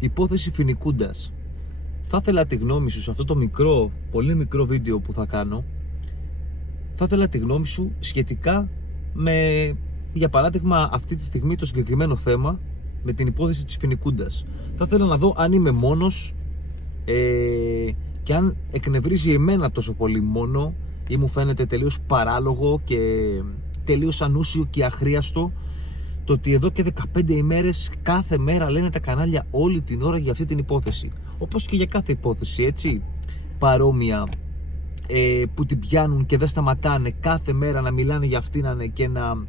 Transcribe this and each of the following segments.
Υπόθεση Φοινικούντας. Θα ήθελα τη γνώμη σου σε αυτό το μικρό, πολύ μικρό βίντεο που θα κάνω. Θα ήθελα τη γνώμη σου σχετικά με, για παράδειγμα, αυτή τη στιγμή το συγκεκριμένο θέμα με την υπόθεση της Φοινικούντας. Θα ήθελα να δω αν είμαι μόνος και αν εκνευρίζει εμένα τόσο πολύ μόνο ή μου φαίνεται τελείως παράλογο και τελείως ανούσιο και αχρίαστο το ότι εδώ και 15 ημέρες κάθε μέρα λένε τα κανάλια όλη την ώρα για αυτή την υπόθεση. Όπως και για κάθε υπόθεση, έτσι, παρόμοια, που την πιάνουν και δεν σταματάνε κάθε μέρα να μιλάνε για αυτήν και να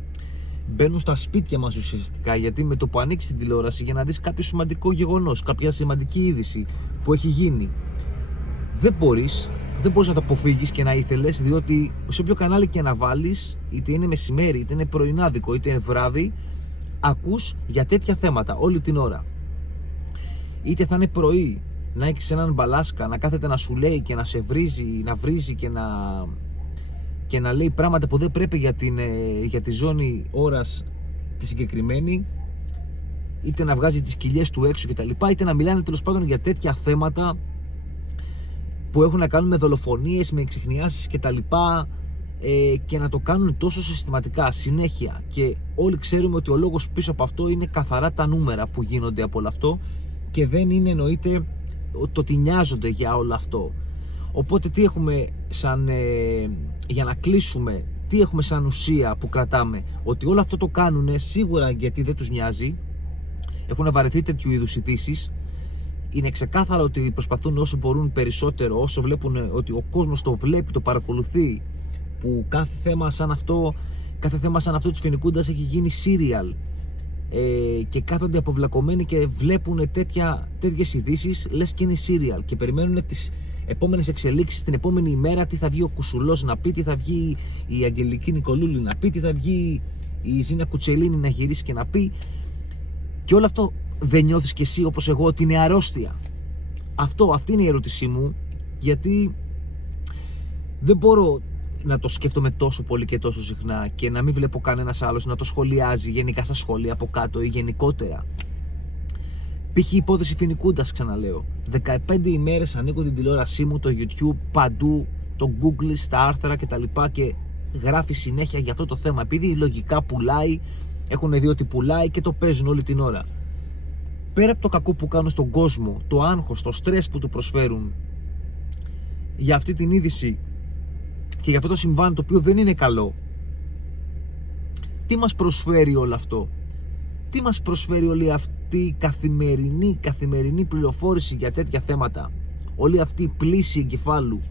μπαίνουν στα σπίτια μας ουσιαστικά. Γιατί με το που ανοίξει την τηλεόραση για να δεις κάποιο σημαντικό γεγονός, κάποια σημαντική είδηση που έχει γίνει, δεν μπορείς να το αποφύγεις και να ήθελες, διότι σε όποιο κανάλι και να βάλεις, είτε είναι μεσημέρι, είτε είναι πρωινάδικο, είτε είναι βράδυ, ακούς για τέτοια θέματα όλη την ώρα. Είτε θα είναι πρωί, να έχεις έναν μπαλάσκα να κάθεται να σου λέει και να σε βρίζει, να βρίζει και να λέει πράγματα που δεν πρέπει για τη ζώνη ώρας τη συγκεκριμένη, είτε να βγάζει τις κοιλιές του έξω κτλ, είτε να μιλάνε τέλος πάντων για τέτοια θέματα που έχουν να κάνουν με δολοφονίες, με εξιχνιάσεις κτλ, και να το κάνουν τόσο συστηματικά, συνέχεια, και όλοι ξέρουμε ότι ο λόγος πίσω από αυτό είναι καθαρά τα νούμερα που γίνονται από όλο αυτό και δεν είναι, εννοείται, το ότι νοιάζονται για όλο αυτό. Οπότε τι έχουμε για να κλείσουμε, τι έχουμε σαν ουσία που κρατάμε? Ότι όλο αυτό το κάνουν σίγουρα γιατί δεν τους νοιάζει, έχουν βαρεθεί τέτοιου είδους ειδήσεις. Είναι ξεκάθαρο ότι προσπαθούν όσο μπορούν περισσότερο, όσο βλέπουν ότι ο κόσμος το βλέπει, το παρακολουθεί, που κάθε θέμα σαν αυτό της Φοινικούντας έχει γίνει serial, και κάθονται αποβλακωμένοι και βλέπουν τέτοιες ειδήσεις, λες και είναι serial, και περιμένουν τις επόμενες εξελίξεις την επόμενη ημέρα, τι θα βγει ο Κουσουλός να πει, τι θα βγει η Αγγελική Νικολούλη να πει, τι θα βγει η Ζήνα Κουτσελίνη να γυρίσει και να πει. Και όλο αυτό δεν νιώθεις κι εσύ όπως εγώ ότι είναι αρρώστια? Αυτή είναι η ερώτησή μου, γιατί δεν μπορώ να το σκέφτομαι τόσο πολύ και τόσο συχνά και να μην βλέπω κανένας άλλος να το σχολιάζει γενικά στα σχόλια από κάτω ή γενικότερα. Π.χ. η υπόθεση Φοινικούντας, ξαναλέω. 15 ημέρες ανοίγω την τηλεόρασή μου, το YouTube, παντού, το Google, στα άρθρα κτλ. Και γράφει συνέχεια για αυτό το θέμα. Επειδή λογικά πουλάει, έχουν δει ότι πουλάει και το παίζουν όλη την ώρα. Πέρα από το κακό που κάνουν στον κόσμο, το άγχος, το στρες που του προσφέρουν για αυτή την είδηση και για αυτό το συμβάν το οποίο δεν είναι καλό, τι μας προσφέρει όλο αυτό? Τι μας προσφέρει όλη αυτή η καθημερινή πληροφόρηση για τέτοια θέματα? Όλη αυτή η πλήση εγκεφάλου